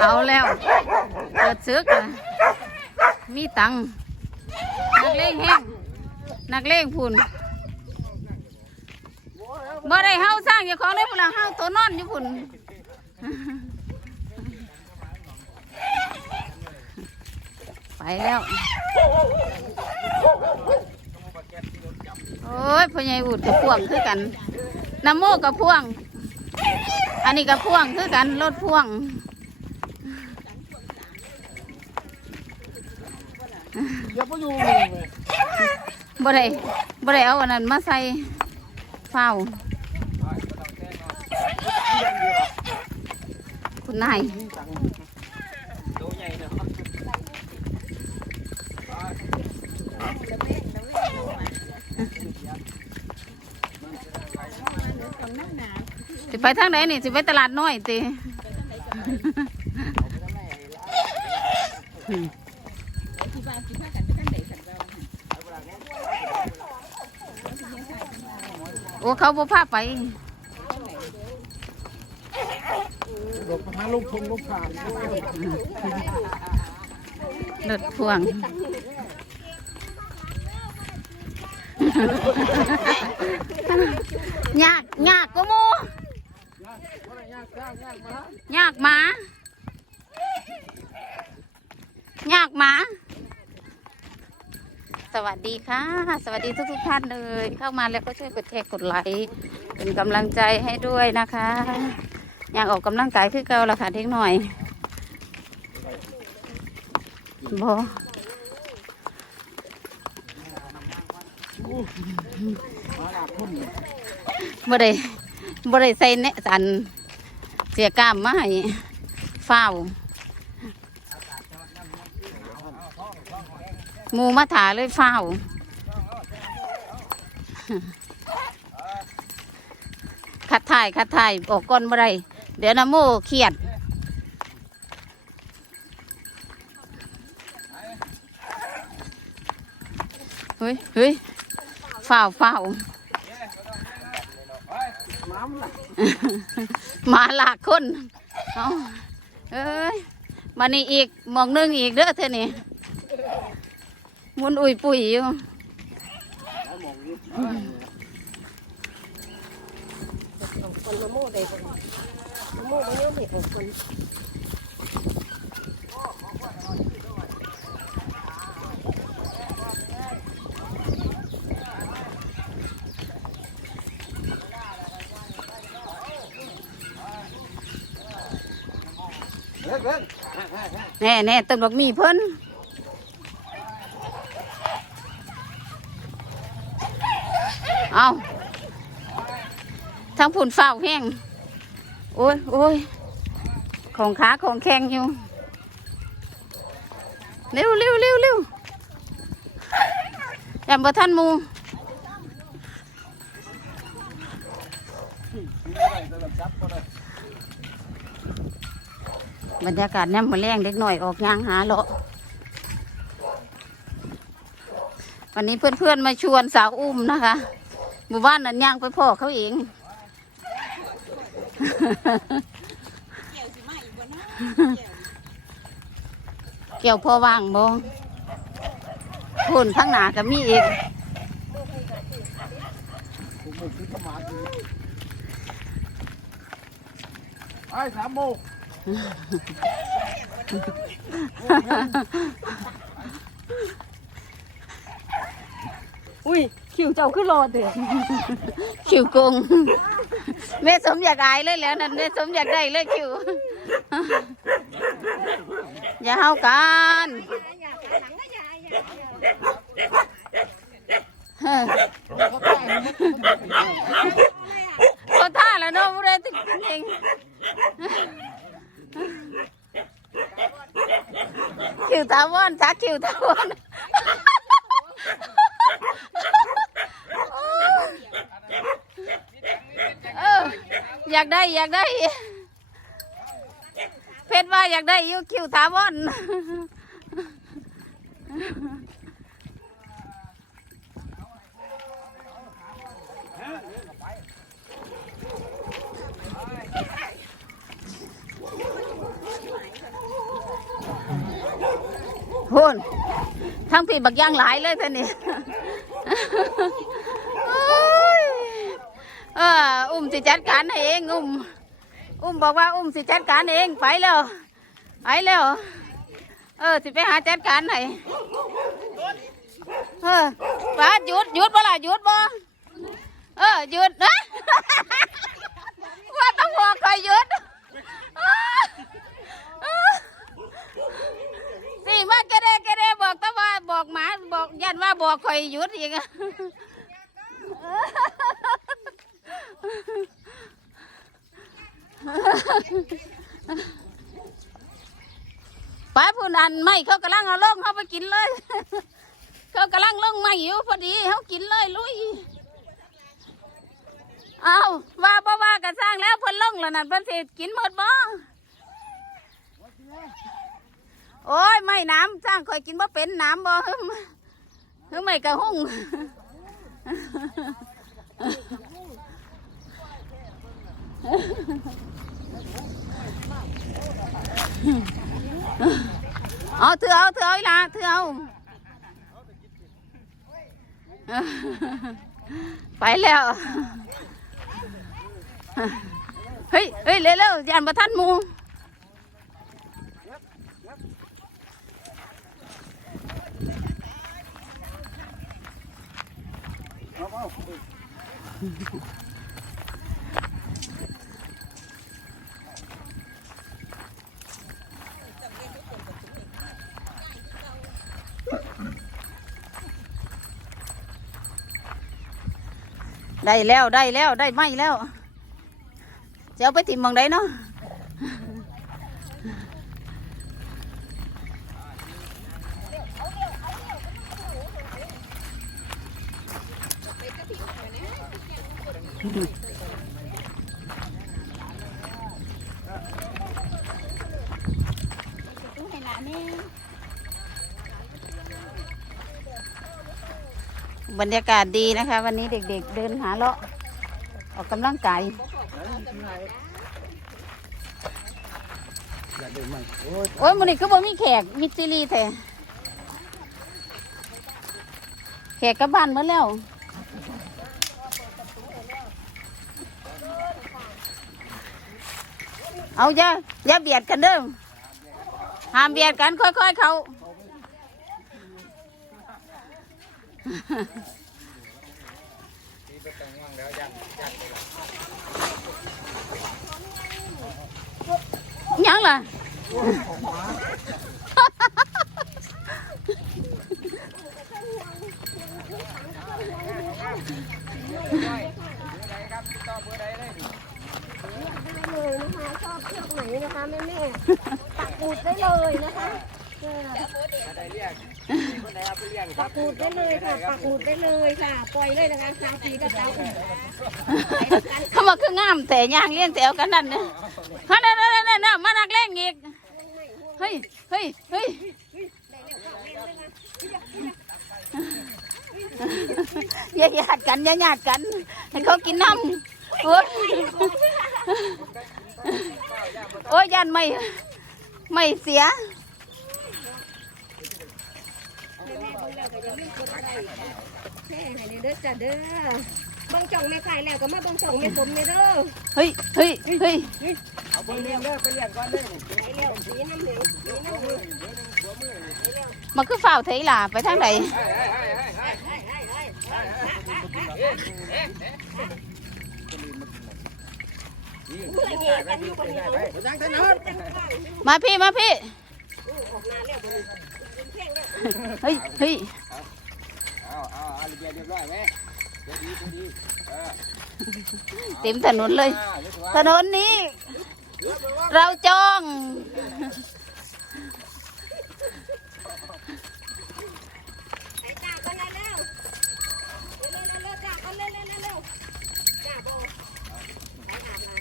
เอาแล้วเปิดซึกอะมีตังค์นักเลงแห้งนักเลงพุ่นบ่ได้เฮาสร้างอย่าของได้พุ่นเฮาตัวนอนอยู่พุ่นไปแล้วโอ้ยพ่อใหญ่อุดกับพ่วงคือกันน้ำโมกับพ่วง อันนี้กับพ่วงคือกันรถพ่วง อย่าไปอยู่เลยบ่ได้บ่ได้เอาอันนั้นมาใส่เฝ้า คุณนายตัวใหญ่เนาะ สิ ไปทางไหนนี่สิไปตลาดน้อยติโอ้เขาบ่พาไปดอกมาลูกพงลูกผ่านรถพ่วงยากยากก็มู ยากหมายากหมา สวัสดีค่ะ สวัสดีทุกทุกท่านเลย เข้ามาแล้วก็ช่วยกดแชร์กดไลค์เป็นกำลังใจให้ด้วยนะคะ อยากออกกำลังกายคือเก่าละค่ะเด็กหน่อยบอบ่ได้บ่ได้ใส่เนสัน เสียกล้ามมาให้ฝ้าหมูมาถาเลยเฝ้าวคัดถ่ายคัดถ่ายออกก่อนบ่ได้เดี๋ยวนะโมเครียดเฮ้ยเฮ้ยเฝ้าวฝ้าว น้ำล่ะ ห มาหลากคนเอาเอ้ยมานี่อีกมองนึงอีกเด้อเท่นี่มุนอุ่ยปุ๋ยอยู่คนมะม่วงได้คนมะม่วงมะม่วงเห็นคน เฮ้ยเฮ้ย แน่แน่ต้นบักมีเพิ่นเอาทั้งผุนเฝ้าแห้งโอ้ยโอ้ยของขาของแข็งอยู่เร็วเร็วเร็วเร็วอย่าบ่ทันมู บรรยากาศเนี่ยมาแรงเล็กหน่อยออกยางหาเลาะวันนี้เพื่อนๆมาชวนสาวอุ้มนะคะหมู่บ้านนั้นย่างไปพ่อเขาเองเกี่ยวพอว่างบ่พุ่นทั้งหนาก็มีอีกผมหมดคือขมาดีไอ้สามโมง อุ้ยคิวเจ้าขึ้นรอเถอะคิวกงแม่สมอยากอายเลยแล้วนั่นแม่สมอยากได้เลยคิว อย่าเฮากันเฮ้อเขาท่าแล้วเนาะผู้ใดติดเอง คิวตาวอนจักคิวตาวอนเอออยากได้อยากได้ เพชรว่าอยากได้อยูคิวถาวร พูนทั้งพี่บักย่างหลายเลยท่านนี่เอออุ้มสิจัดการให้เองอุ้มอุ้มบอกว่าอุ้มสิจัดการเองไปแล้วไปแล้วเออสิไปหาจัดการให้เออป้าหยุดหยุดบ่ล่ะหยุดบ่เออหยุดนะว่าต้องบอกใครหยุด สี่มาเกเรเกเรบอกแต่ว่าบอกหมาบอกยันว่าบอกคอยหยุดอีกอะป้าผู้นั้นไม่เขากำลังเอาลงเขาไปกินเลย เขากำลังลงมาอยู่พอดีเขากินเลยลุยเอาว่าบ่ว่ากันสร้างแล้วเพิ่นลงแล้วนั่นเพิ่นสิกินหมดบ่ โอ้ยไม่น้ำสร้างคอยกินบ่เป็นน้ำบ่ฮึมฮึมไม่กระหุ่งเอาเถือเอาเถือเอาอีหละเถือเอาไปแล้วเฮ้ยเฮ้ยเร็วๆยันประทันมู ได้แล้วได้แล้วได้ไหมแล้วจะเอาไปติ่มมองได้เนาะ บรรยากาศดีนะคะ วันนี้เด็กๆเดินหาเลาะออกกำลังกายโอ้ยโอ้ยมันนี่ก็บ่มีแขกมิตรซีรีแท้แขกกลับบ้านหมดแล้ว เอาอย่าอย่าเบียดกันเด้อห้ามเบียดกันค่อยๆเขายังล่ะเลยนะคะช อบเชือกไหนนะคะแม่แม่ๆปักหมุดได้เลยนะคะเออได้เรียกคนไหนเอาไปเลี้ยงคปัรับกหมุดได้เลยค่ะปักหมุดได้เลยค่ะ ปล่อยเลยนะคะสามปีกับเจ้าเขามาคืองามแต่ย่างเลี้ยงแถวกันนั่นเนี่ยฮะนั่นนั่นนั่นนั่นมานักเล่งอีกเฮ้ยเฮ้ยเฮ้ยอย่าหยาดกันอย่าหยาดกันให้เขากินน้ำโอ้ย โอ้ยยันไม่ไม่เสียแม่แม่เบิ่งแล้วก็อย่าลืมกดไลค์แช่ให้เด้อจ้ะเด้อเบิ่งจ่องแม่ไข่แล้วก็มาเบิ่งจ่องแม่สมเด้อเฮ้ยเฮ้ยเฮ้ยเอาไปเลี้ยงเด้อไปเลี้ยงก่อนเด้อไปแล้วสีน้ำเหลืองสีน้ำเหลืองมันคือฝ่าวเทล่ะไปทางไหนเมาพี่มาพี่เฮ้ยเฮ้ยเอาเอาเอาเรียบเรียบร้อยไหมเดี๋ยวดีเดี๋ยวดีเออเต็มถนนเลย ถนนนี้ เราจอง ไอ้จ้าก็ได้แล้วเร็วเร็วเร็วจ้าก็เร็วเร็วเร็วเร็วจ้าโบไปอาบน้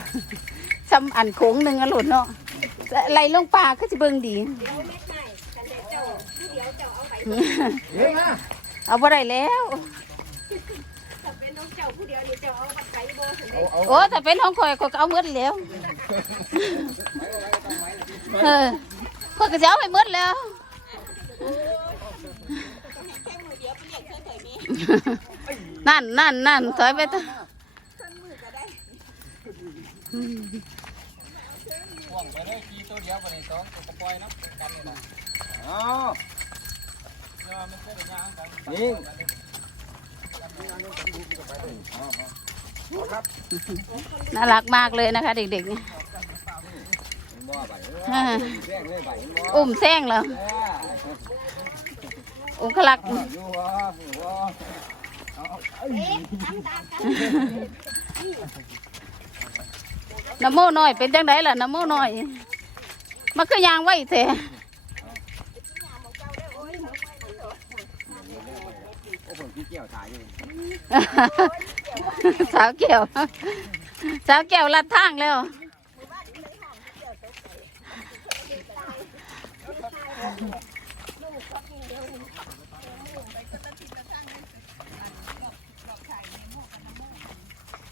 ำ ซ้ำอันโค้งหนึ่งอะหลุดเนาะไหลลงป่าก็จะเบิ่งดีเดี๋ยวเม็ดใหม่กันเดี๋ยวเจ้าผู้เดียวเจ้าเอาไปเลี้ยงนะเอาบ่ได้แล้วจะเป็นโดน้องเจ้าผู้เดียวเดี๋ยวเจ้าเอาบัตรไก่โบถึงได้เอาเอาโอ้ถ้าเป็นของข่อยข่อยก็เอาหมดแล้วเออข่อยก็จะเอาไปหมดแล้ว นั่นนั่นนั่นถอยไปเถอะ พ่วงไปเลยกีตัวเดียวไปเลยสองตัวปล่อยน้ำกันเลยนะอ๋อนี่น่ารักมากเลยนะคะ เด็กๆเนี่ยบ่ใบอ่าแรกเลยใบบ่อุ้มแซงแล้วอุ้มขลัก นน้ำโมน้อย เป็นจังไดล่ะน้ำโมน้อยมันคือยางไว้เถอะโอ้ผมพี่เกี่ยวถ่ายอยู่สาวแก้วสาวแก้วลัดทางแล้ว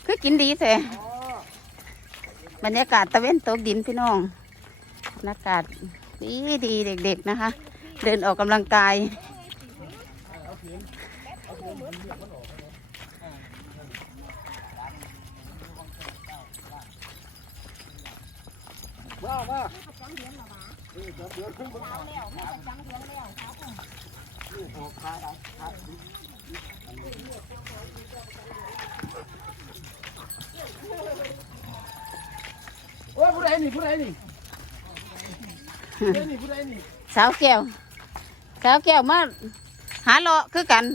คือกินดีแท้ บรรยากาศตะเวนตกดินพี่น้องบรรยากาศดีดีเด็กๆนะคะ เดินออกกำลังกายว่าว่าโอ้ยผู้ใดนี่ผู้ใดนี่ผู้ใดนี่ผู้ใดนี่สาวแก้วสาวแก้วมาหาเลาะคือกัน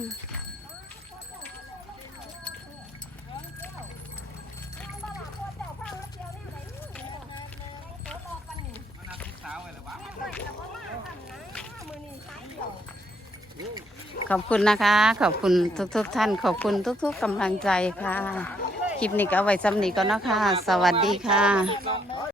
ขอบคุณนะคะ ขอบคุณทุกๆทท่าน ขอบคุณทุก ๆกำลังใจค่ะ คลิปนี้ก็เอาไว้ซ้ำนี้ก็นาะคะสวัสดีค่ะ